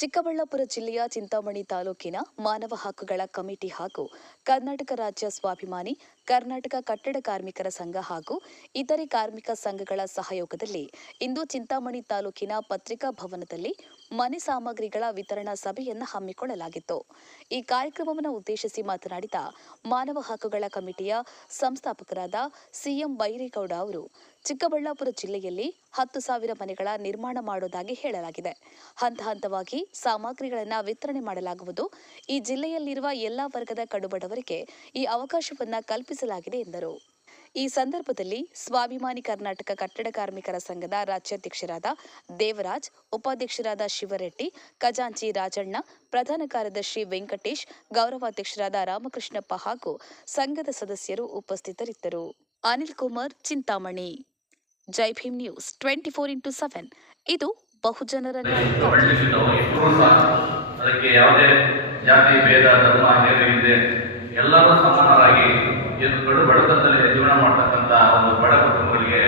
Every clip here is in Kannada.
ಚಿಕ್ಕಬಳ್ಳಾಪುರ ಜಿಲ್ಲೆಯ ಚಿಂತಾಮಣಿ ತಾಲೂಕಿನ ಮಾನವ ಹಕ್ಕುಗಳ ಕಮಿಟಿ ಹಾಗೂ ಕರ್ನಾಟಕ ರಾಜ್ಯ ಸ್ವಾಭಿಮಾನಿ ಕರ್ನಾಟಕ ಕಟ್ಟಡ ಕಾರ್ಮಿಕರ ಸಂಘ ಹಾಗೂ ಇತರೆ ಕಾರ್ಮಿಕ ಸಂಘಗಳ ಸಹಯೋಗದಲ್ಲಿ ಇಂದು ಚಿಂತಾಮಣಿ ತಾಲೂಕಿನ ಪತ್ರಿಕಾ ಭವನದಲ್ಲಿ ಮನೆ ಸಾಮಗ್ರಿಗಳ ವಿತರಣಾ ಸಭೆಯನ್ನು ಹಮ್ಮಿಕೊಳ್ಳಲಾಗಿತ್ತು. ಈ ಕಾರ್ಯಕ್ರಮವನ್ನು ಉದ್ದೇಶಿಸಿ ಮಾತನಾಡಿದ ಮಾನವ ಹಕ್ಕುಗಳ ಕಮಿಟಿಯ ಸಂಸ್ಥಾಪಕರಾದ ಸಿಎಂ ಬೈರೇಗೌಡ ಅವರು, ಚಿಕ್ಕಬಳ್ಳಾಪುರ ಜಿಲ್ಲೆಯಲ್ಲಿ 10,000 ಮನೆಗಳ ನಿರ್ಮಾಣ ಮಾಡುವುದಾಗಿ ಹೇಳಲಾಗಿದೆ. ಹಂತ ಹಂತವಾಗಿ ಸಾಮಗ್ರಿಗಳನ್ನು ವಿತರಣೆ ಮಾಡಲಾಗುವುದು. ಈ ಜಿಲ್ಲೆಯಲ್ಲಿರುವ ಎಲ್ಲಾ ವರ್ಗದ ಕಡುಬಡವರಿಗೆ ಈ ಅವಕಾಶವನ್ನು ಕಲ್ಪಿಸಲಾಗಿದೆ ಎಂದರು. ಈ ಸಂದರ್ಭದಲ್ಲಿ ಸ್ವಾಭಿಮಾನಿ ಕರ್ನಾಟಕ ಕಟ್ಟಡ ಕಾರ್ಮಿಕರ ಸಂಘದ ರಾಜ್ಯಾಧ್ಯಕ್ಷರಾದ ದೇವರಾಜ್, ಉಪಾಧ್ಯಕ್ಷರಾದ ಶಿವರೆಡ್ಡಿ, ಖಜಾಂಚಿ ರಾಜಣ್ಣ, ಪ್ರಧಾನ ಕಾರ್ಯದರ್ಶಿ ವೆಂಕಟೇಶ್, ಗೌರವಾಧ್ಯಕ್ಷರಾದ ರಾಮಕೃಷ್ಣಪ್ಪ ಹಾಗೂ ಸಂಘದ ಸದಸ್ಯರು ಉಪಸ್ಥಿತರಿದ್ದರು. ಅನಿಲ್ ಕುಮಾರ್, ಚಿಂತಾಮಣಿ. ಜೈ ಭೀಮ್ ನ್ಯೂಸ್ 24x7 ಇದು ಬಹುಜನರ ಅದಕ್ಕೆ ಯಾವುದೇ ಜಾತಿ ಭೇದ ಧರ್ಮ ಇದೆ ಎಲ್ಲರೂ ಸಮಾನರಾಗಿ ಏನು ಕಡು ಬಡತನದಲ್ಲಿ ಜೀವನ ಮಾಡ್ತಕ್ಕಂಥ ಒಂದು ಬಡ ಕುಟುಂಬಗಳಿಗೆ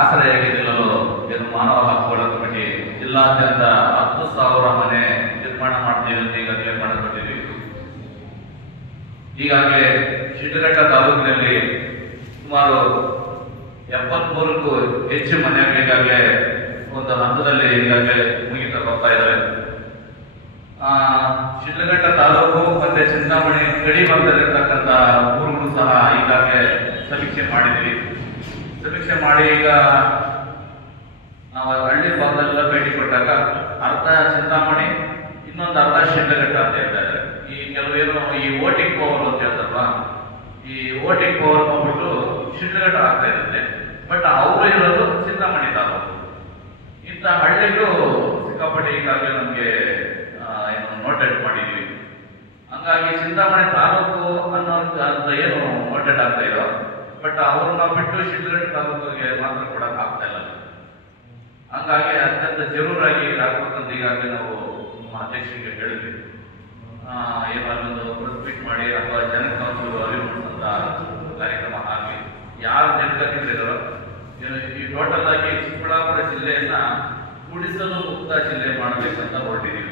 ಆಸರೆಯಾಗಿ ನಿಲ್ಲಲು ಏನು ಮಾನವ ಹಕ್ಕುಗಳ ಕಮಿಟಿ ಜಿಲ್ಲಾದ್ಯಂತ 10,000 ಮನೆ ನಿರ್ಮಾಣ ಮಾಡ್ತೀವಿ ಅಂತ ಈಗ ತೀರ್ಮಾನ ಕೊಟ್ಟಿದ್ದೀವಿ. ಈಗಾಗಲೇ ಶಿಡ್ಲಘಟ್ಟ ತಾಲೂಕಿನಲ್ಲಿ ಸುಮಾರು 73ಕ್ಕೂ ಹೆಚ್ಚು ಮನೆಗಳಿಗಾಗಲೇ ಒಂದು ಹಂತದಲ್ಲಿ ಈಗಾಗಲೇ ಮುಗಿತಾ ಬರ್ತಾ ಇದ್ದಾರೆ. ಶಿಡ್ಲಘಟ್ಟ ತಾಲೂಕು ಮತ್ತೆ ಚಿಂತಾಮಣಿ ಗಡಿ ಭಾಗದಲ್ಲಿರ್ತಕ್ಕಂಥ ಊರುಗಳು ಸಹ ಈಗಾಗಲೇ ಸಮೀಕ್ಷೆ ಮಾಡಿದ್ದೀವಿ. ಸಮೀಕ್ಷೆ ಮಾಡಿ ಈಗ ನಾವು ಹಳ್ಳಿ ಭಾಗದಲ್ಲೆಲ್ಲ ಭೇಟಿ ಕೊಟ್ಟಾಗ ಅರ್ಧ ಚಿಂತಾಮಣಿ, ಇನ್ನೊಂದು ಅರ್ಧ ಶಿಡ್ಲಘಟ್ಟ ಅಂತ ಹೇಳ್ತಾ ಇದ್ದಾರೆ. ಈ ಕೆಲವೇನು ಈ ವೋಟಿಂಗ್ ಪವರ್ ಅಂತ ಹೇಳ್ತಾರಲ್ಲ, ಈ ವೋಟಿಂಗ್ ಪವರ್ ಹೋಗ್ಬಿಟ್ಟು ಶಿಡ್ಲಘಟ್ಟ ಆಗ್ತಾ ಇರುತ್ತೆ. ಬಟ್ ಅವರು ಇರೋದು ಚಿಂತಾಮಣಿ ತಾಲೂಕು. ಇಂಥ ಹಳ್ಳಿಗಳು ಸಿಕ್ಕಾಪಟ್ಟೆ ಈಗಾಗಲೇ ನಮಗೆ ನೋಟೆಡ್ ಮಾಡಿದ್ವಿ. ಹಂಗಾಗಿ ಚಿಂತಾಮಣಿ ತಾಲೂಕು ಅನ್ನೋ ಏನು ನೋಟೆಡ್ ಆಗ್ತಾ ಇರೋ, ಬಟ್ ಅವ್ರನ್ನ ಬಿಟ್ಟು ಶಿಡ್ಲಘಟ್ಟ ತಾಲೂಕಿಗೆ ಮಾತ್ರ ಕೊಡಕ್ ಆಗ್ತಾ ಇಲ್ಲ. ಹಂಗಾಗಿ ಅತ್ಯಂತ ಜರೂರಾಗಿ ಆಗ್ಬೇಕಂತ ಈಗಾಗಲೇ ನಾವು ನಮ್ಮ ಅಧ್ಯಕ್ಷರಿಗೆ ಹೇಳಿದ್ವಿ. ಏನಾದೊಂದು ಪ್ರೆಸ್ ಮೀಟ್ ಮಾಡಿ ಅಥವಾ ಜನಕ್ಕೆ ಒಂದು ಅರಿವು ಮೂಡಿಸಂತ ಕಾರ್ಯಕ್ರಮ ಆಗಲಿ. ಯಾರು ಜನಕರಿದ್ದಾರೋ ಈ ಟೋಟಲ್ ಆಗಿ ಚಿಕ್ಕಬಳ್ಳಾಪುರ ಜಿಲ್ಲೆಯನ್ನ ಗುಡಿಸಲು ಮುಕ್ತ ಜಿಲ್ಲೆ ಮಾಡಬೇಕಂತ ಹೊರಟಿದ್ದೀವಿ.